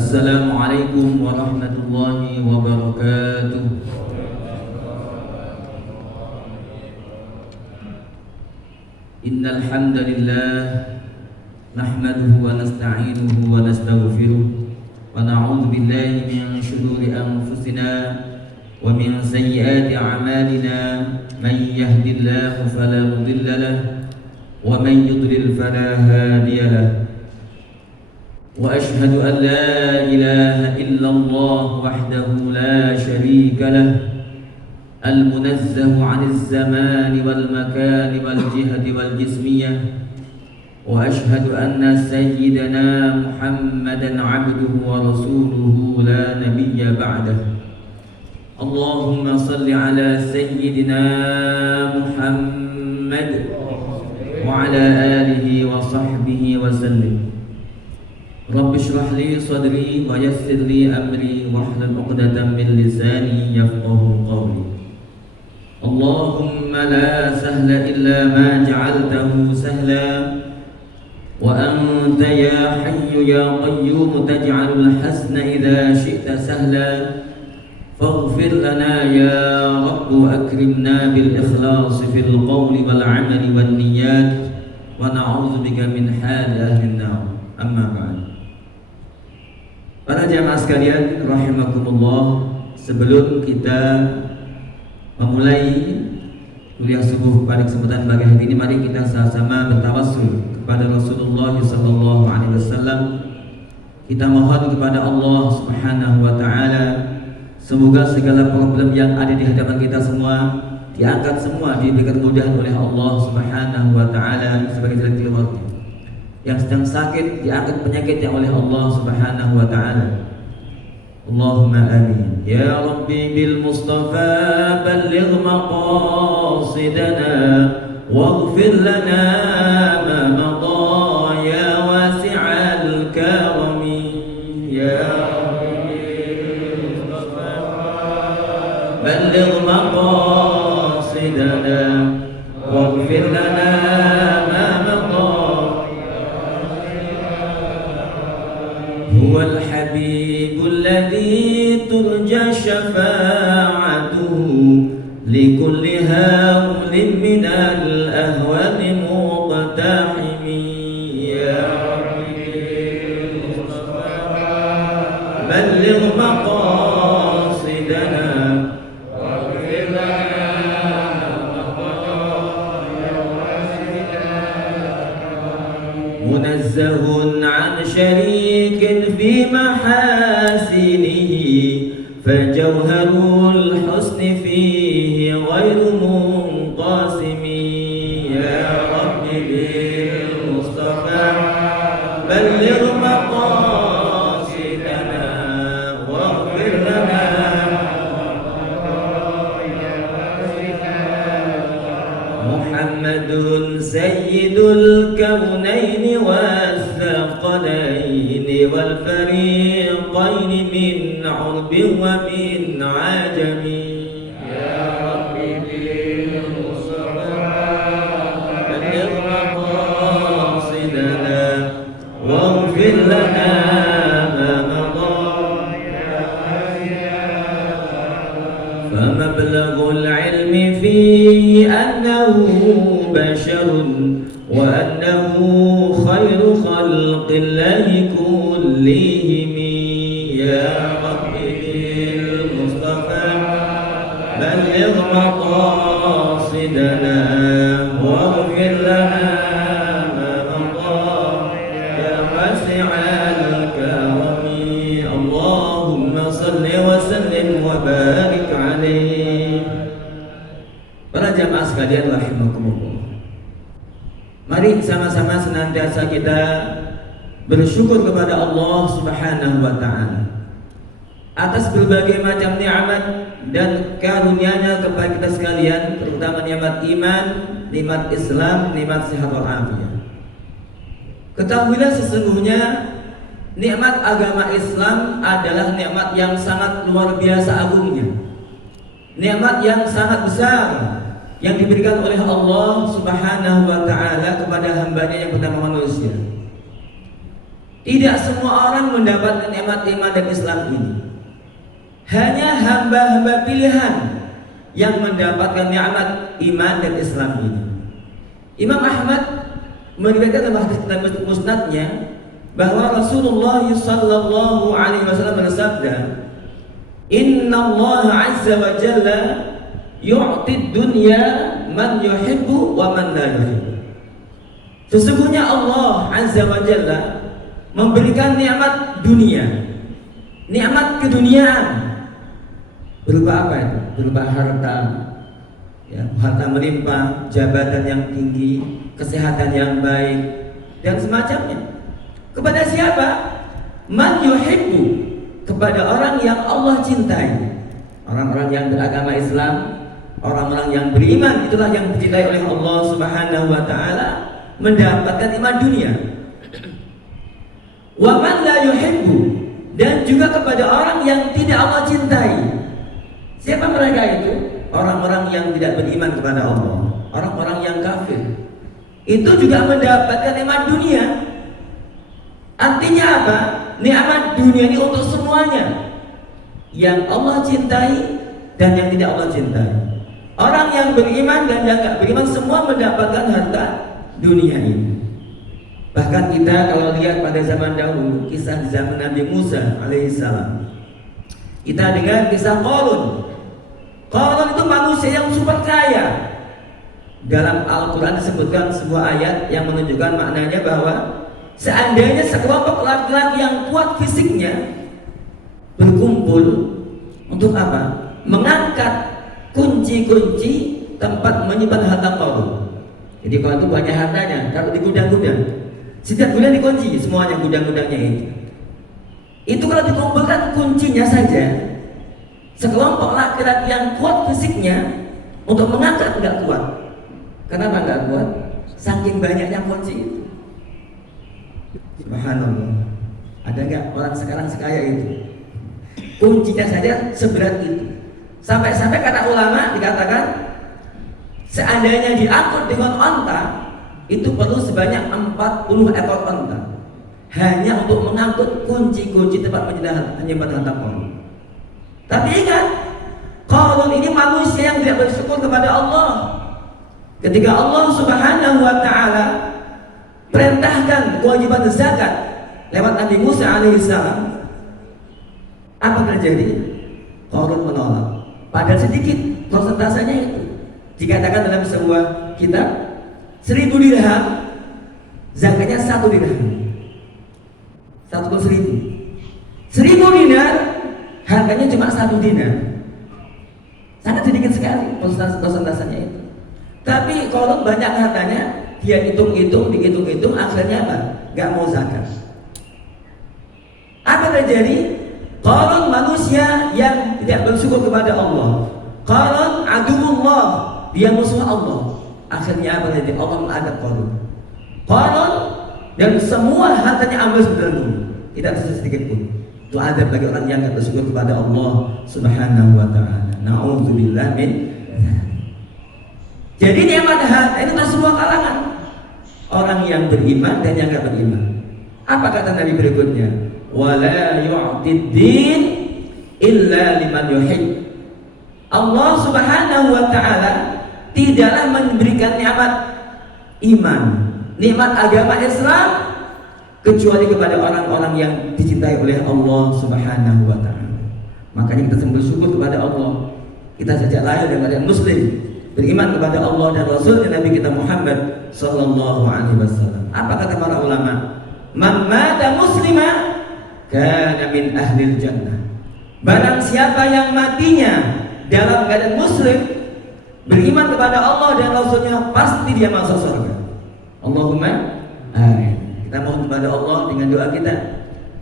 Assalamualaikum warahmatullahi wabarakatuh. Innal hamdalillah nahmaduhu wa nasta'inuhu wa nastaghfiruh wa na'udzu billahi min shururi anfusina wa min sayyiati a'malina man yahdihillahu fala mudilla lahu wa man yudlil fala hadiya lahu. وأشهد أن لا إله إلا الله وحده لا شريك له المنزه عن الزمان والمكان والجهة والجسمية وأشهد أن سيدنا محمدا عبده ورسوله لا نبي بعده. اللهم صل على سيدنا محمد وعلى آله وصحبه وسلم. Rabbi shrah li sadri wa yassir li amri wahlul 'uqdatam min lisani yafqahu qawli. Allahumma la sahla illa ma ja'altahu sahla wa anta ya hayyu ya qayyum taj'alul hasna idza syi'ta sahla faghfir lana ya rabb akrimna bil ikhlas fil qawli wal 'amali wan niyyat wa na'udzu bika min hali ahli an-nar. Amma ba'd. Para jamaah sekalian rahimakumullah, sebelum kita memulai kuliah subuh pada kesempatan pagi hari ini, mari kita sama-sama bertawassul kepada Rasulullah sallallahu alaihi wasallam. Kita mohon kepada Allah Subhanahu wa taala semoga segala problem yang ada di hadapan kita semua diangkat semua, diberikan kemudahan oleh Allah Subhanahu wa taala sebagai jalan keluarnya. Yang sedang sakit diangkat penyakitnya oleh Allah Subhanahu wa taala. Allahumma amin. Ya Rabbi bil Mustafa balligh maqasidana waghfir lana ma madha ya wasi'al karami. Ya Rabbi bil Mustafa balligh maqasidana waghfir lana هو الحبيب الذي ترجى شفاعته لكل هاول من الأهوال مقتحم. يا ربي بلغ مقاصدنا واغفر لنا منزه عن شريك في محاسنه فجوهر الحسن فيه غير منقسم. يا رب بالمصطفى بلغ مقاصدنا واغفر لنا محمد سيد الكونين والثقلين والفريقين من عرب ومن عجم. يا ربي بالمصطفى بلغ مقاصدنا واغفر لنا ما مضى. فمبلغ العلم فيه أنه بشر وأنه خير خلق الله كلهم. يا رب بالمصطفى بلغ مقاصدنا واغفر لنا ما مضى يا واسع الكرم. اللهم صل وسلم وبارك عليه. Para jamaah sekalian rahimakumullah, mari sama-sama senantiasa kita bersyukur kepada Allah Subhanahu wa taala atas berbagai macam nikmat dan karunia-Nya kepada kita sekalian, terutama nikmat iman, nikmat Islam, nikmat sehat walafiat. Ketahuilah sesungguhnya nikmat agama Islam adalah nikmat yang sangat luar biasa agungnya, nikmat yang sangat besar yang diberikan oleh Allah Subhanahu wa taala kepada hambanya yang bernama manusia. Tidak semua orang mendapatkan nikmat iman dan Islam ini. Hanya hamba-hamba pilihan yang mendapatkan nikmat iman dan Islam ini. Imam Ahmad meriwayatkan dalam hadis musnadnya bahwa Rasulullah sallallahu alaihi wasallam bersabda, "Inna Allah azza wa jalla yu'ti dunya man yuhibbu wa man la yuhibbu." Sesungguhnya Allah azza wa jalla memberikan nikmat dunia, nikmat keduniaan. Berupa apa itu? Berupa harta, ya, harta melimpah, jabatan yang tinggi, kesehatan yang baik, dan semacamnya. Kepada siapa? Man yuhibbu, kepada orang yang Allah cintai. Orang-orang yang beragama Islam, orang-orang yang beriman, itulah yang dicintai oleh Allah Subhanahu wa taala, mendapatkan nikmat dunia. Wa man la yuhibbu, dan juga kepada orang yang tidak Allah cintai. Siapa mereka itu? Orang-orang yang tidak beriman kepada Allah, orang-orang yang kafir. Itu juga mendapatkan nikmat dunia. Artinya apa? Nikmat dunia ini untuk semuanya, yang Allah cintai dan yang tidak Allah cintai. Orang yang beriman dan yang tidak beriman semua mendapatkan harta dunia ini. Bahkan kita kalau lihat pada zaman dahulu, kisah di zaman Nabi Musa alaihissalam, kita dengar kisah Qarun. Qarun itu manusia yang super kaya. Dalam Al-Quran disebutkan sebuah ayat yang menunjukkan maknanya bahwa seandainya sekelompok laki-laki yang kuat fisiknya berkumpul untuk apa? Mengangkat kunci-kunci tempat menyimpan harta Qarun. Jadi kalau itu banyak hartanya, kalau di gudang-gudang, setiap gudang dikunci semuanya, gudang-gudangnya itu. Itu kalau dikumpulkan kuncinya saja, sekelompok laki-laki yang kuat fisiknya untuk mengangkat nggak kuat. Kenapa nggak kuat? Saking banyaknya kunci itu. Subhanallah. Ada nggak orang sekarang sekaya itu? Kuncinya saja seberat itu. Sampai-sampai kata ulama dikatakan, seandainya diangkut dengan onta, itu perlu sebanyak 40 ekor onta hanya untuk mengangkut kunci-kunci tempat menyimpan harta Qarun. Tapi ingat, Qarun ini manusia yang tidak bersyukur kepada Allah. Ketika Allah Subhanahu wa taala perintahkan kewajiban zakat lewat Nabi Musa alaihissalam, apa terjadi? Qarun menolak. Padahal sedikit persentasenya itu. Dikatakan dalam sebuah kitab, 1000 dirham zakatnya 1 dirham, 1/1000. 1000 dinar harganya cuma 1 dinar. Sangat sedikit sekali persentasenya itu. Tapi kalau banyak hartanya, dia hitung-hitung, dihitung-hitung, akhirnya apa? Gak mau zakat. Apa terjadi? Qarun manusia yang tidak bersyukur kepada Allah. Qarun aduwwullah, dia musuh Allah. Akhirnya apa terjadi? Allah mengazab Qarun. Qarun dan semua hartanya ambil sebelum, tidak tersisa sedikit pun. Itu azab bagi orang yang tidak bersyukur kepada Allah Subhanahu wa taala. Na'udzubillah min. Jadi nikmat harta itu tak semua kalangan. Orang yang beriman dan yang tidak beriman. Apa kata Nabi berikutnya? Wala yu'tid din illa liman yuhib. Allah Subhanahu wa taala tidaklah memberikan nikmat iman, nikmat agama Islam kecuali kepada orang-orang yang dicintai oleh Allah Subhanahu wa taala. Makanya kita bersyukur kepada Allah. Kita sejak lahir daripada muslim, beriman kepada Allah dan Rasul dan Nabi kita Muhammad sallallahu alaihi wasallam. Apa kata para ulama? Man mata muslima kana min ahlil jannah. Barang siapa yang matinya dalam keadaan muslim, beriman kepada Allah dan Rasulnya, pasti dia masuk surga. Allahumma amin. Kita mohon kepada Allah dengan doa kita.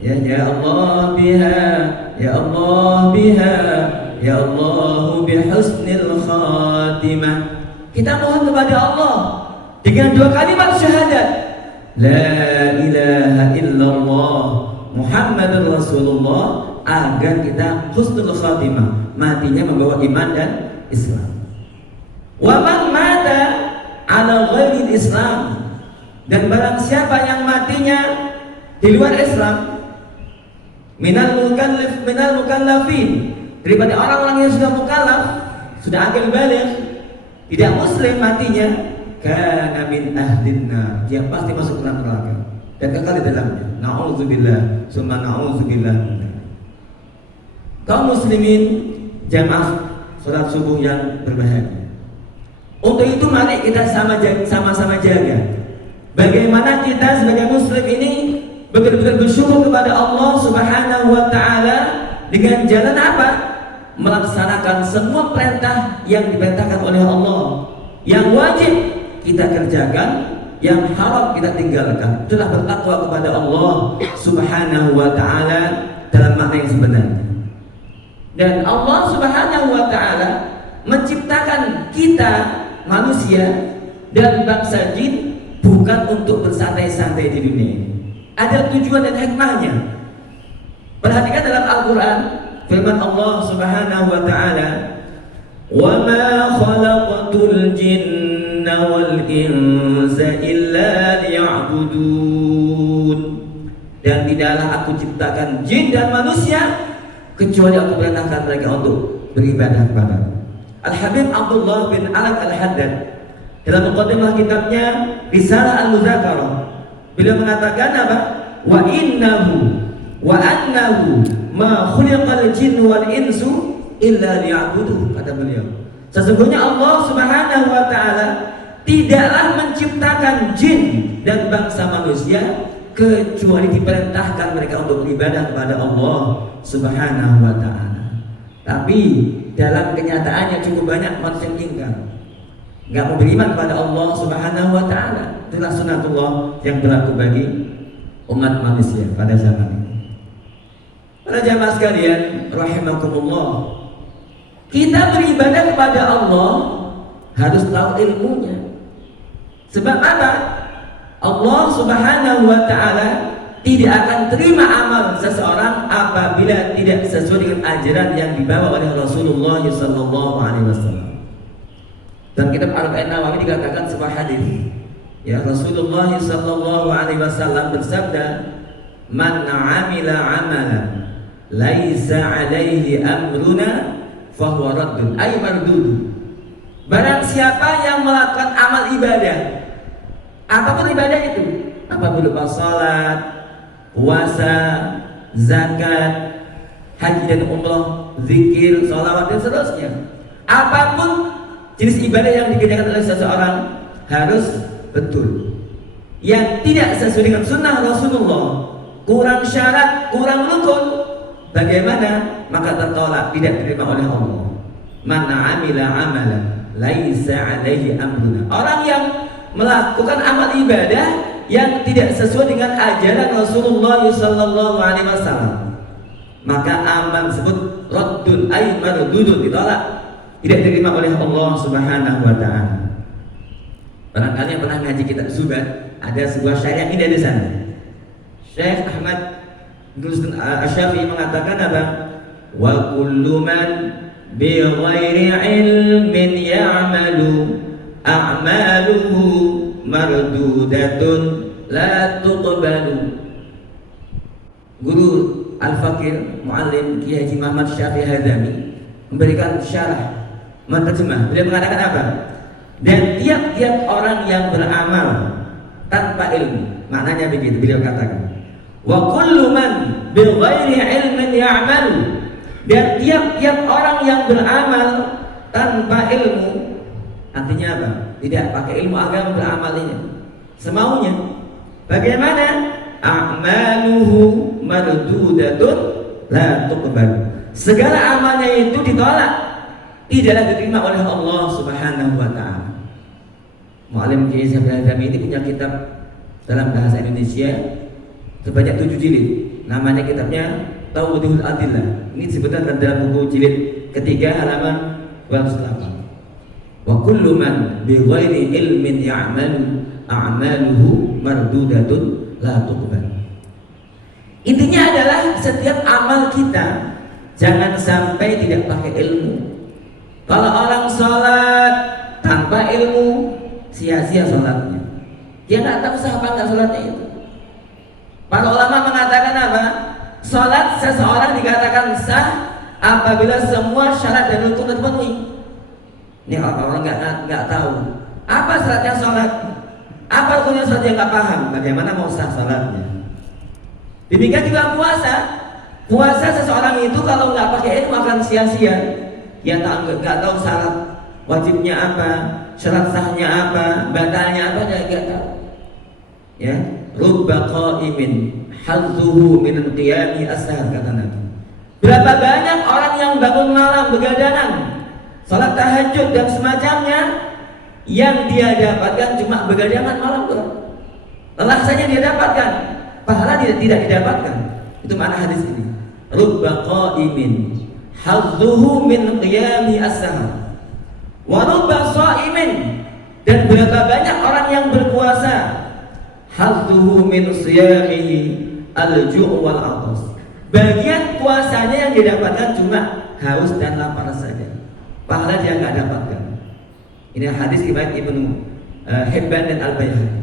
Ya Allah biha, ya Allah biha, ya Allah bihusnil khatimah. Kita mohon kepada Allah dengan 2 kalimat syahadat, la ilaha illallah Muhammadur Rasulullah, agar kita husnul khatimah, matinya membawa iman dan Islam. Wa man mata ala ghairi Islam, dan barang siapa yang matinya di luar Islam, minal mukallafin, daripada orang-orang yang sudah mukallaf, sudah akil baligh, tidak muslim matinya, kana min ahlin-nar, dia pasti masuk neraka dan kekal di dalamnya. Na'udzubillah, summa na'udzubillah. Kaum muslimin jamaah salat subuh yang berbahagia. Untuk itu mari kita sama-sama jaga bagaimana kita sebagai muslim ini betul-betul bersyukur kepada Allah Subhanahu wa taala dengan jalan apa? Melaksanakan semua perintah yang diperintahkan oleh Allah. Yang wajib kita kerjakan, yang haram kita tinggalkan. Itulah bertakwa kepada Allah Subhanahu wa taala dalam makna yang sebenarnya. Dan Allah Subhanahu wa taala menciptakan kita manusia dan bangsa jin bukan untuk bersantai-santai di dunia ini. Ada tujuan dan hikmahnya. Perhatikan dalam Al-Quran firman Allah Subhanahu wa taala, "Wa ma khalaqatul jinna wal insa illa liya'budun." Dan tidaklah aku ciptakan jin dan manusia kecuali aku perintahkan mereka untuk beribadah kepada Al-Habib Abdullah bin Alaq Al-Haddad dalam muqaddimah kitabnya Risalah Al-Muzakarah, beliau mengatakan apa? Wa innahu wa annahu ma khuliqal jinnu wal insu illa liya'buduh, kata beliau. Sesungguhnya Allah Subhanahu wa taala tidaklah menciptakan jin dan bangsa manusia kecuali diperintahkan mereka untuk beribadah kepada Allah Subhanahu wa taala. Tapi dalam kenyataannya cukup banyak manusia yang ingkar, enggak mau beriman kepada Allah Subhanahu wa taala. Itulah sunatullah yang berlaku bagi umat manusia pada zaman ini. Para jamaah sekalian rahimakumullah, kita beribadah kepada Allah harus tahu ilmunya. Sebab apa? Allah Subhanahu wa taala tidak akan terima amal seseorang apabila tidak sesuai dengan ajaran yang dibawa oleh Rasulullah sallallahu alaihi wasallam. Dan kitab Arba'in Nawawi dikatakan sebuah hadis. Ya, Rasulullah sallallahu alaihi wasallam bersabda, "Man 'amila 'amalan laisa 'alaihi amruna fahuwa raddun ay mardud." Barang siapa yang melakukan amal ibadah, apapun ibadah itu, apa berupa salat, puasa, zakat, haji dan umrah, zikir, sholawat dan seterusnya, apapun jenis ibadah yang dikerjakan oleh seseorang harus betul. Yang tidak sesuai dengan sunnah Rasulullah, kurang syarat, kurang rukun, bagaimana? Maka tertolak, tidak diterima oleh Allah. Man 'amila 'amalan laisa 'alaihi amruna. Orang yang melakukan amal ibadah yang tidak sesuai dengan ajaran Rasulullah sallallahu alaihi wasallam, maka amal tersebut raddun ay mardudun, ditolak, tidak diterima oleh Allah Subhanahu wa taala. Barangkali yang pernah ngaji kitab Zubat, ada sebuah syair yang indah di sana. Syekh Ahmad Asy-Syafi'i mengatakan apa? Wa kullu man bi ghairi ilmin ya'malu a'maluhu mardudatun la tuqbalu. Guru Al-Fakir Muallim Kiai Haji Muhammad Syafi'i Hadzami memberikan syarah, menerjemah. Beliau mengatakan apa? Dan tiap-tiap orang yang beramal tanpa ilmu, maknanya begitu. Beliau katakan, wa kullu man bi ghairi ilmin ya'malu, dan tiap-tiap orang yang beramal tanpa ilmu, artinya apa? Tidak pakai ilmu agama beramal ini, semaunya. Bagaimana? A'maluhu mardudatun la tuqbal. Segala amalnya itu ditolak, tidaklah diterima oleh Allah Subhanahu wa taala. Muallim Kiai Syafi'i Hadzami ini punya kitab dalam bahasa Indonesia sebanyak 7 jilid. Namanya kitabnya Tawdihul Adillah. Ini disebutkan dalam buku jilid ketiga halaman 208. Wa kullu man bi ghairi ilmin ya'malu a'maluhu mardudatun la tuqbal. Intinya adalah setiap amal kita jangan sampai tidak pakai ilmu. Kalau orang sholat tanpa ilmu, sia-sia sholatnya. Dia nggak tahu sah apa nggak sholatnya itu. Para ulama mengatakan apa? Salat seseorang dikatakan sah apabila semua syarat dan rukun terpenuhi. Ini orang nggak tahu apa syaratnya salat, apa rukunnya salat, yang nggak paham bagaimana mau sah salatnya. Demikian juga puasa. Puasa seseorang itu kalau nggak pakai ilmu akan sia-sia. Ya nggak tahu syarat wajibnya apa, syarat sahnya apa, batalnya apa, dia nggak tahu. Ya, rubba qa'imin hadzuhu min qiyami as-sahar, kata Nabi. Berapa banyak orang yang bangun malam begadang, salat tahajud dan semacamnya, yang dia dapatkan cuma begadangan malam doang. Lelah saja dia dapatkan, pahala tidak didapatkan. Itu makna hadis ini. Rubba qa'imin hadzuhu min qiyami as-sahar wa rubba sha'imin, dan berapa banyak orang yang berpuasa hadzuhu min siyamihi al-ju' wal 'atas, bagian puasanya yang didapatkan cuma haus dan lapar saja, pahala dia nggak dapatkan. Ini hadis riwayat Ibnu Hibban dan Al-Baihaqi.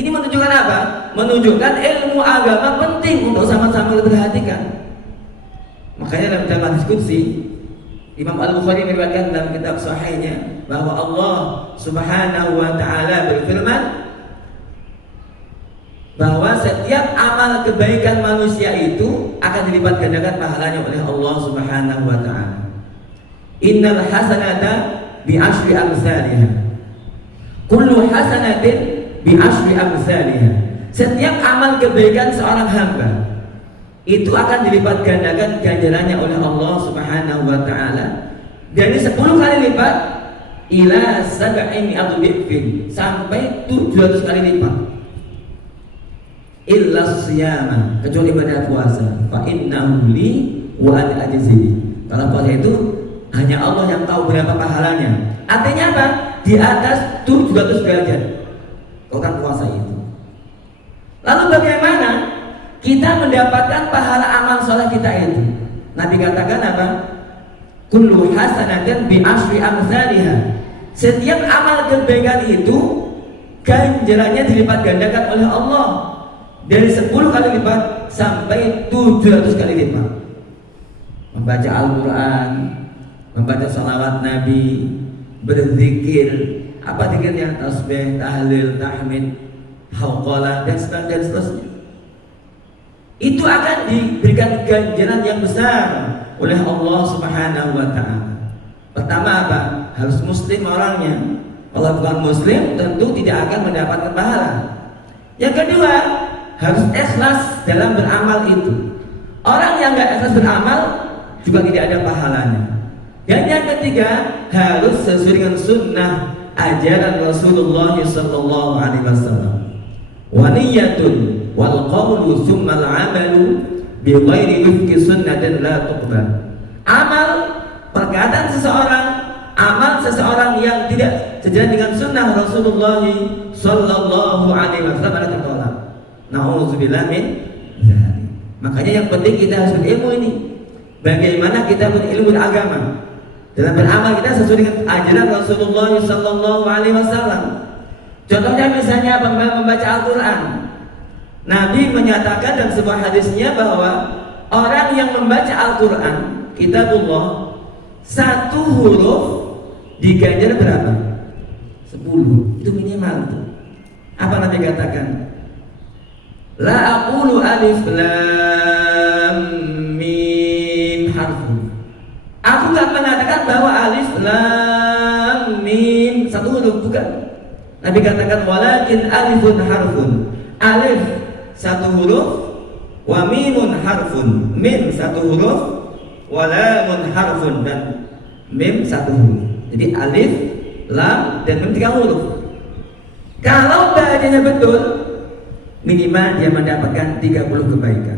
Ini menunjukkan apa? Menunjukkan ilmu agama penting untuk sama-sama diperhatikan. Makanya dalam diskusi Imam Al-Bukhari meriwayatkan dalam kitab sahihnya bahwa Allah Subhanahu wa taala berfirman bahwa setiap amal kebaikan manusia itu akan dilipat gandakan pahalanya oleh Allah Subhanahu wa taala. Innal hasanata bi asyri amsalihha. Kullu hasanatin bi asyri amsalihha. Setiap amal kebaikan seorang hamba itu akan dilipat gandakan ganjarannya oleh Allah Subhanahu wa taala dari 10 kali lipat ila 700 dhifin, sampai 700 kali lipat. Illa siyama, kecuali ibadah puasa, fa innahu li wa ana ajzihi. Kalau puasa itu hanya Allah yang tahu berapa pahalanya. Artinya apa? Di atas 700 derajat orang puasa itu. Lalu bagaimana kita mendapatkan pahala amal soleh kita itu? Nabi katakan apa? Kullu hasanatin bi asyri amsalihha. Setiap amal kebaikan itu ganjarannya dilipat gandakan oleh Allah dari 10 kali lipat sampai 700 kali lipat. Membaca Al-Quran, membaca salawat Nabi, berzikir, apa zikirnya? Tasbih, tahlil, tahmid, hauqalah dan seterusnya. Itu akan diberikan ganjaran yang besar oleh Allah Subhanahu wa taala. Pertama apa? Harus muslim orangnya. Kalau bukan muslim tentu tidak akan mendapatkan pahala. Yang kedua, harus ikhlas dalam beramal itu. Orang yang enggak ikhlas beramal juga tidak ada pahalanya. Dan yang ketiga, harus sesuai dengan sunnah ajaran Rasulullah sallallahu alaihi wasallam. Wa niyyatun wal qawlu tsumma al 'amalu bi ghairi wifqi sunnatin la tuqbal. Amal, perkataan seseorang, amal seseorang yang tidak sejalan dengan sunnah Rasulullah sallallahu alaihi wasallam adalah tertolak. Nauzubillah min dzalik. Makanya yang penting kita harus berilmu ini. Bagaimana kita berilmu agama? Dalam beramal kita sesuai dengan ajaran Rasulullah sallallahu alaihi wasallam. Contohnya misalnya membaca Al-Quran. Nabi menyatakan dalam sebuah hadisnya bahwa orang yang membaca Al-Quran, kitabullah, 1 huruf diganjar berapa? 10. Itu minimal tuh. Apa Nabi katakan? La aqulu alif lam mim harfun. Aku gak mengatakan bahwa alif lam mim 1 huruf, bukan. Nabi katakan walakin alifun harfun. Alif 1 huruf, wa mimun harfun. Mim 1 huruf, wa lamun harfun, dan mim 1 huruf. Jadi alif, lam, dan mim 3 huruf. Kalau bacanya betul, minimal dia mendapatkan 30 kebaikan.